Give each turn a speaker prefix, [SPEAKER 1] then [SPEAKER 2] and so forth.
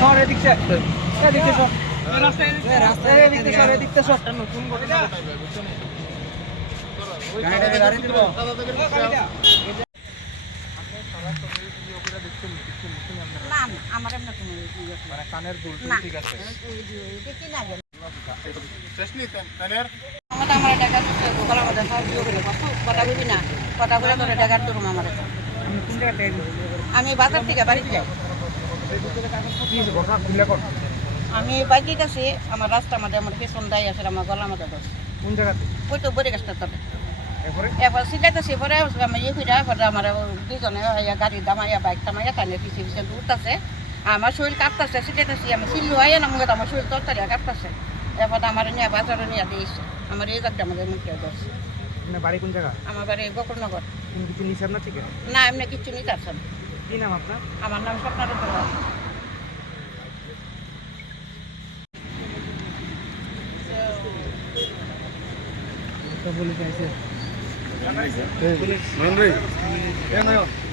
[SPEAKER 1] সর এদিকে এদিকে সর। রাস্তায় এদিকে সর। এদিকে সর নতুন ঘটনা গাড়িটা গাড়ি দিব
[SPEAKER 2] না না আমার এমনি কোনো নেই।
[SPEAKER 1] কানের দুল ঠিক আছে।
[SPEAKER 2] আমার টাকা কথা বলবি না। কথা বলে তোর টাকার তোর আমার।
[SPEAKER 1] আমি
[SPEAKER 2] বাজার থেকে বাড়িতে যাই। আমি বাইকে গেছি আমার রাস্তা আমাদের আমার পেছন দায় আছে আমার গলা আমাদের দোষ
[SPEAKER 1] কোন জায়গাতে?
[SPEAKER 2] ওই তো বড়ি গাছটা তবে
[SPEAKER 1] এরপরে?
[SPEAKER 2] এবার সিলাইতেছি পরে আমি ইয়ে ফিরা পরে আমার দুজনে গাড়ি দামাইয়া বাইক টামাইয়া টানে পিছিয়ে পিছিয়ে উঠতেছে আমার শরীর কাঁপতেছে সিলাইতেছি আমি সিল্লু আইয়া না মুখে আমার শরীর তরতারিয়া কাঁপতেছে। এরপর আমার নিয়ে বাজারে নিয়ে দিয়েছে। আমার এই জায়গাটা আমাদের মুখে
[SPEAKER 1] মানে বাড়ি কোন জায়গা?
[SPEAKER 2] আমার বাড়ি গোকুলনগর।
[SPEAKER 1] কিছু না ঠিক
[SPEAKER 2] না এমনি কিচ্ছু নিতে আসছেন
[SPEAKER 1] কি নাম আপনার?
[SPEAKER 2] আমার নাম স্বপ্নারত
[SPEAKER 1] বলে চাইছে
[SPEAKER 3] নন্দ্রী